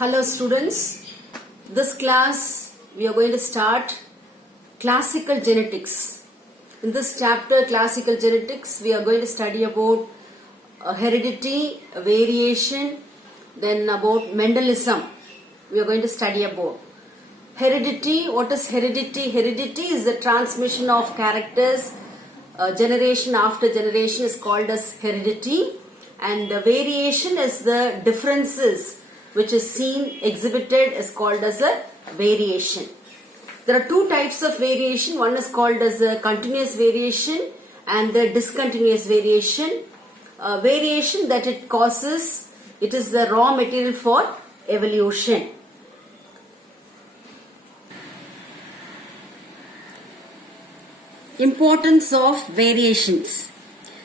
Hello students, this class we are going to start classical genetics. In this chapter classical genetics we are going to study about heredity, variation, then about Mendelism. We are going to study about heredity. What is heredity? Heredity is the transmission of characters generation after generation is called as heredity, and variation is the differences which is seen exhibited is called as a variation. There are two types of variation. One is called as a continuous variation and the discontinuous variation. Variation that it causes, it is the raw material for evolution. Importance of variations.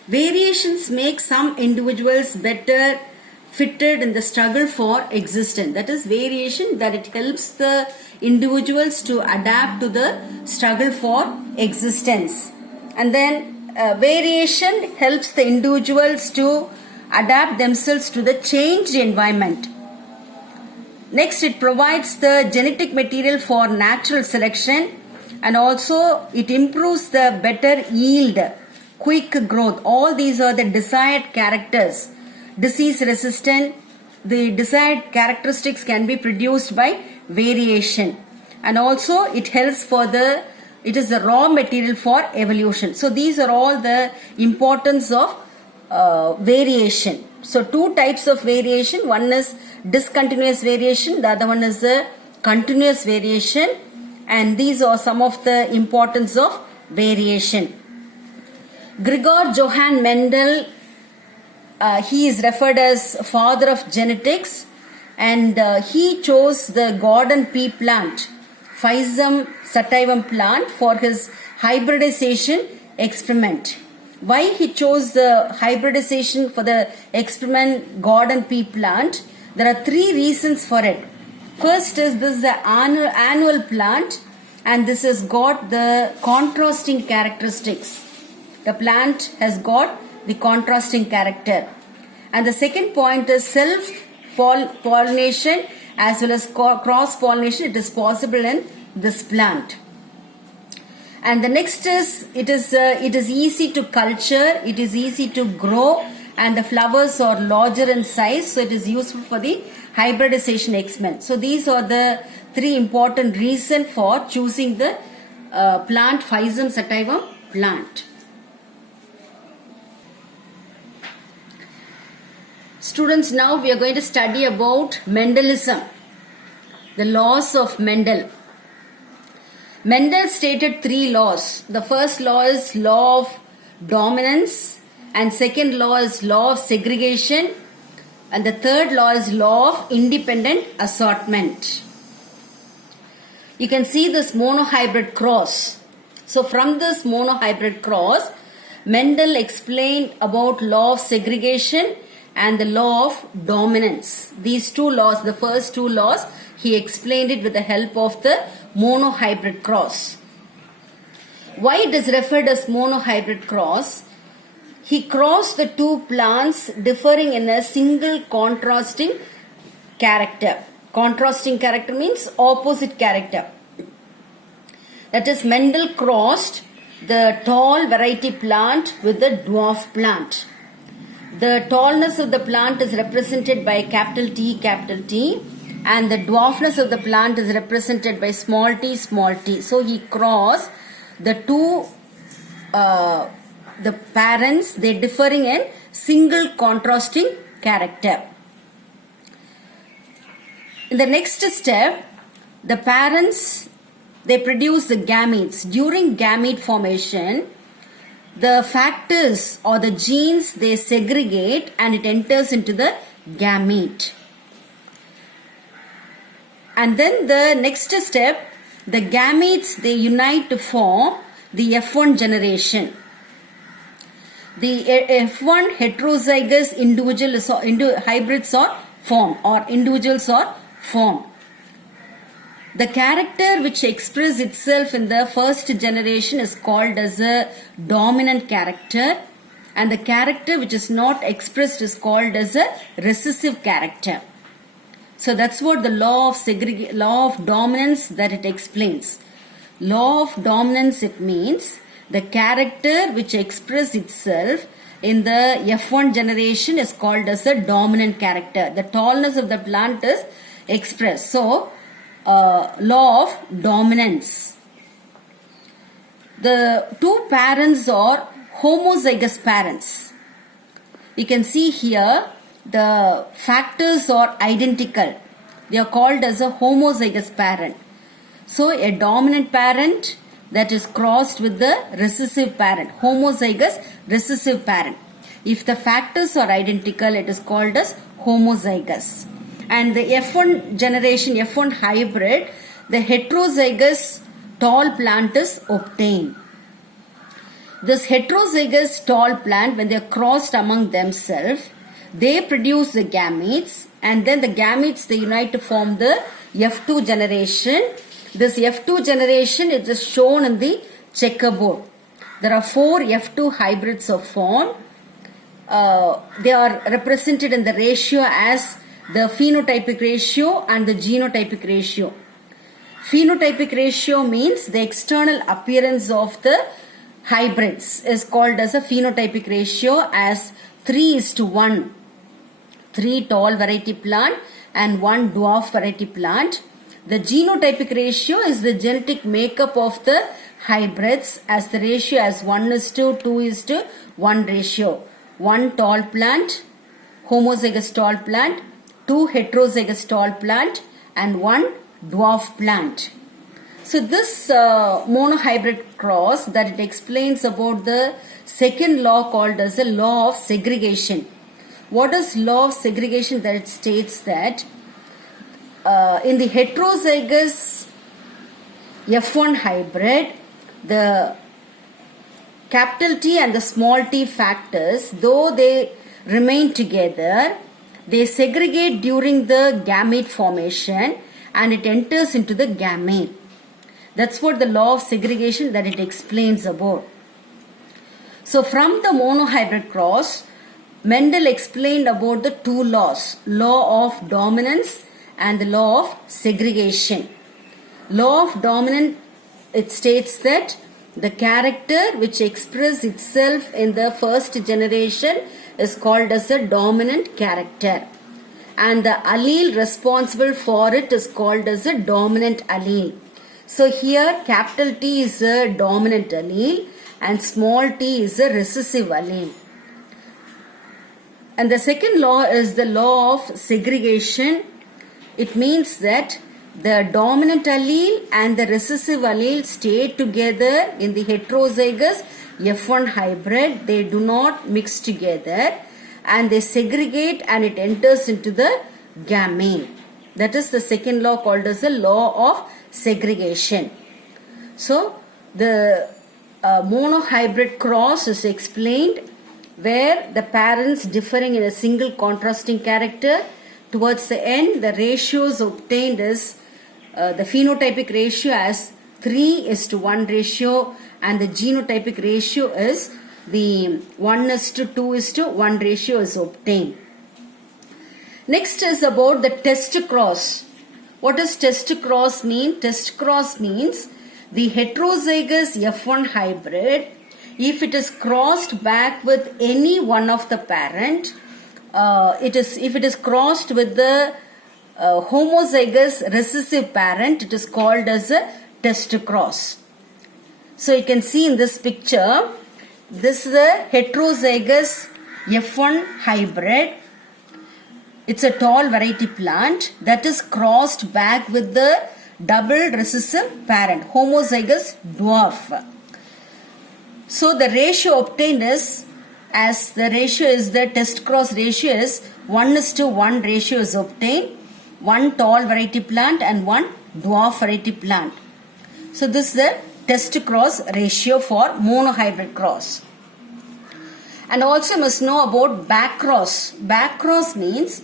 Variations make some individuals better fitted in the struggle for existence. That is variation, that it helps the individuals to adapt to the struggle for existence. And then variation helps the individuals to adapt themselves to the changed environment. Next, it provides the genetic material for natural selection, and also it improves the better yield, quick growth. All these are the desired characters. Disease resistant, the desired characteristics can be produced by variation, and also it helps for it is the raw material for evolution. So these are all the importance of variation. So two types of variation, one is discontinuous variation, the other one is the continuous variation, and these are some of the importance of variation. Gregor Johann Mendel, he is referred as father of genetics, and he chose the Gordon pea plant, Physarum sativum plant, for his hybridization experiment. Why he chose the hybridization for the experiment Gordon pea plant? There are three reasons for it. First is this is the annual plant, and this has got the contrasting characteristics. The plant has got the contrasting character. And the second point is self-pollination as well as cross-pollination. It is possible in this plant. And the next is it is easy to culture, it is easy to grow, and the flowers are larger in size, so it is useful for the hybridization experiment. So these are the three important reasons for choosing the plant Physarum sativum plant. Students, now we are going to study about Mendelism, the laws of Mendel. Mendel stated three laws. The first law is law of dominance, and second law is law of segregation, and the third law is law of independent assortment. You can see this monohybrid cross. So from this monohybrid cross, Mendel explained about law of segregation and the law of dominance. These two laws, the first two laws, he explained it with the help of the monohybrid cross. Why it is referred as monohybrid cross? He crossed the two plants differing in a single contrasting character. Contrasting character means opposite character. That is, Mendel crossed the tall variety plant with the dwarf plant. The tallness of the plant is represented by capital T, and the dwarfness of the plant is represented by small t. So he crossed the two, the parents, they differing in single contrasting character. In the next step, the parents, they produce the gametes. During gamete formation, the factors or the genes, they segregate and it enters into the gamete. And then the next step, the gametes, they unite to form the F1 generation. The F1 heterozygous hybrids are formed, or individuals are formed. The character which expresses itself in the first generation is called as a dominant character, and the character which is not expressed is called as a recessive character. So that's what the law of dominance that it explains. Law of dominance, it means the character which expresses itself in the F1 generation is called as a dominant character. The tallness of the plant is expressed. So, law of dominance. The two parents are homozygous parents. You can see here the factors are identical. They are called as a homozygous parent. So a dominant parent that is crossed with the recessive parent, homozygous recessive parent. If the factors are identical, it is called as homozygous. And the F1 generation, F1 hybrid, the heterozygous tall plant is obtained. This heterozygous tall plant, when they are crossed among themselves, they produce the gametes, and then the gametes they unite to form the F2 generation. This F2 generation is just shown in the checkerboard. There are 4 F2 hybrids of formed. They are represented in the ratio as the phenotypic ratio and the genotypic ratio. Phenotypic ratio means the external appearance of the hybrids is called as a phenotypic ratio as 3:1. 3 tall variety plant and 1 dwarf variety plant. The genotypic ratio is the genetic makeup of the hybrids as the ratio as 1:2:1 ratio. 1 tall plant, homozygous tall plant, 2 heterozygous tall plant and 1 dwarf plant. So this monohybrid cross that it explains about the second law called as the law of segregation. What is law of segregation? That it states that in the heterozygous F1 hybrid, the capital T and the small t factors, though they remain together, they segregate during the gamete formation and it enters into the gamete. That's what the law of segregation that it explains about. So from the monohybrid cross, Mendel explained about the two laws, law of dominance and the law of segregation. Law of dominance, it states that the character which expresses itself in the first generation is called as a dominant character, and the allele responsible for it is called as a dominant allele. So here capital T is a dominant allele and small t is a recessive allele. And the second law is the law of segregation. It means that the dominant allele and the recessive allele stay together in the heterozygous F1 hybrid. They do not mix together and they segregate and it enters into the gamete. That is the second law called as the law of segregation. So the monohybrid cross is explained where the parents differing in a single contrasting character. Towards the end, the ratios obtained is the phenotypic ratio as 3:1 ratio and the genotypic ratio is the 1:2:1 ratio is obtained. Next is about the test cross. What does test cross mean? Test cross means the heterozygous F1 hybrid, if it is crossed back with any one of the parent, if it is crossed with the homozygous recessive parent, it is called as a test cross. So you can see in this picture, this is a heterozygous F1 hybrid. It's a tall variety plant that is crossed back with the double recessive parent, homozygous dwarf. So the ratio obtained is, as the ratio is the test cross ratio is 1:1 ratio is obtained, 1 tall variety plant and 1 dwarf variety plant. So this is the test cross ratio for monohybrid cross. And also must know about back cross. Back cross means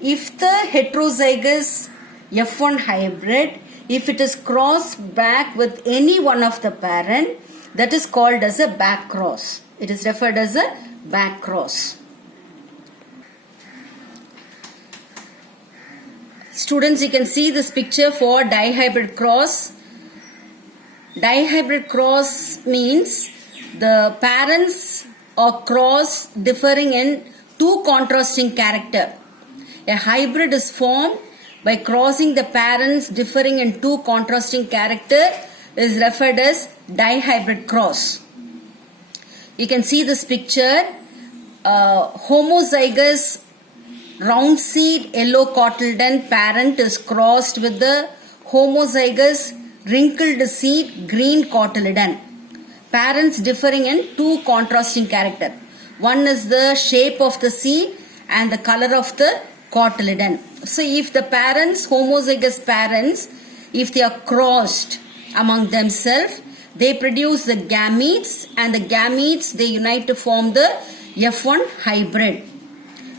if the heterozygous F1 hybrid, if it is crossed back with any one of the parent, that is called as a back cross. It is referred as a back cross. Students, you can see this picture for dihybrid cross. Dihybrid cross means the parents are cross differing in two contrasting character. A hybrid is formed by crossing the parents differing in two contrasting character is referred as dihybrid cross. You can see this picture. Homozygous round seed yellow cotyledon parent is crossed with the homozygous wrinkled seed green cotyledon. Parents differing in two contrasting character. One is the shape of the seed and the color of the cotyledon. So if the parents, homozygous parents, if they are crossed among themselves, they produce the gametes, and the gametes they unite to form the F1 hybrid.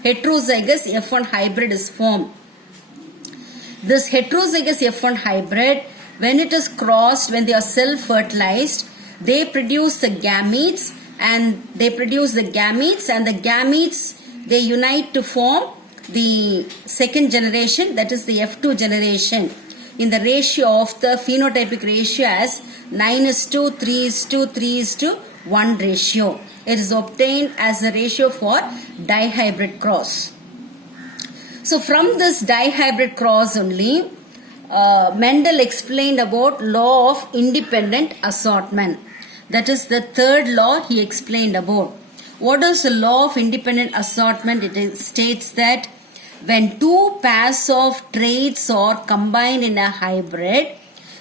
Heterozygous F1 hybrid is formed. This heterozygous F1 hybrid, when it is crossed, when they are self-fertilized, they produce the gametes, and the gametes they unite to form the second generation, that is the F2 generation, in the ratio of the phenotypic ratio as 9:3:3:1 ratio. It is obtained as a ratio for dihybrid cross. So from this dihybrid cross only, Mendel explained about law of independent assortment. That is the third law he explained about. What is the law of independent assortment? It states that when two pairs of traits are combined in a hybrid,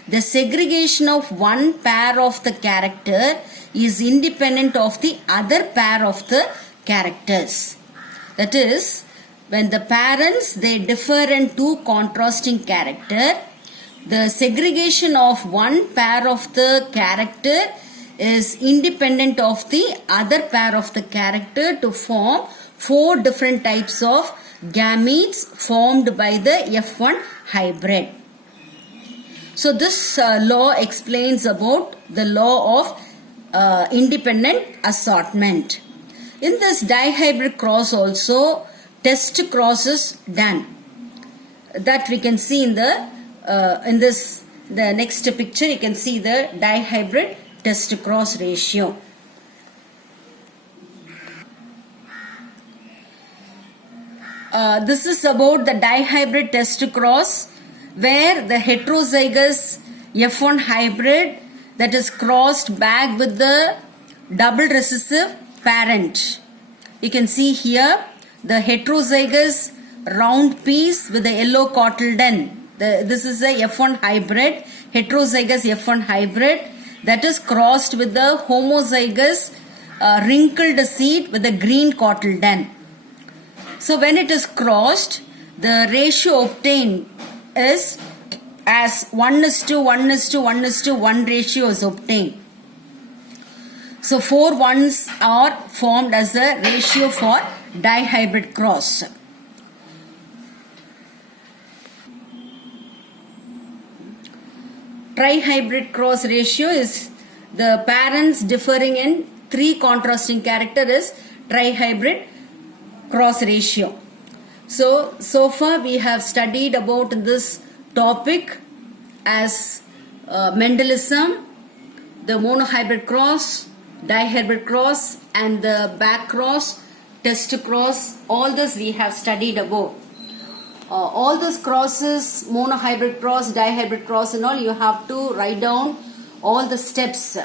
the segregation of one pair of the character is independent of the other pair of the characters. That is, when the parents they differ in two contrasting character, the segregation of one pair of the character is independent of the other pair of the character to form four different types of gametes formed by the F1 hybrid. So this law explains about the law of independent assortment. In this dihybrid cross also, test cross is done. That we can see in the next picture. You can see the dihybrid test cross ratio. This is about the dihybrid test cross, where the heterozygous F1 hybrid that is crossed back with the double recessive parent. You can see here the heterozygous round piece with the yellow cotyledon. This is a F1 hybrid, heterozygous F1 hybrid that is crossed with the homozygous wrinkled seed with the green cotyledon. So when it is crossed, the ratio obtained is as 1:1:1:1 ratio is obtained. So 4 ones are formed as a ratio for dihybrid cross. Trihybrid cross ratio is the parents differing in three contrasting character is trihybrid cross ratio. So far we have studied about this topic as Mendelism, the monohybrid cross, dihybrid cross, and the back cross, test cross. All this we have studied about. All those crosses, monohybrid cross, dihybrid cross and all, you have to write down all the steps,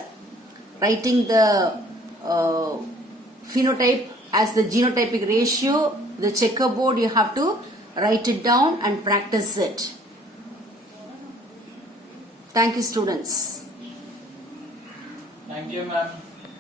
writing the phenotype as the genotypic ratio, the checkerboard, you have to write it down and practice it. Thank you, students. Thank you, ma'am.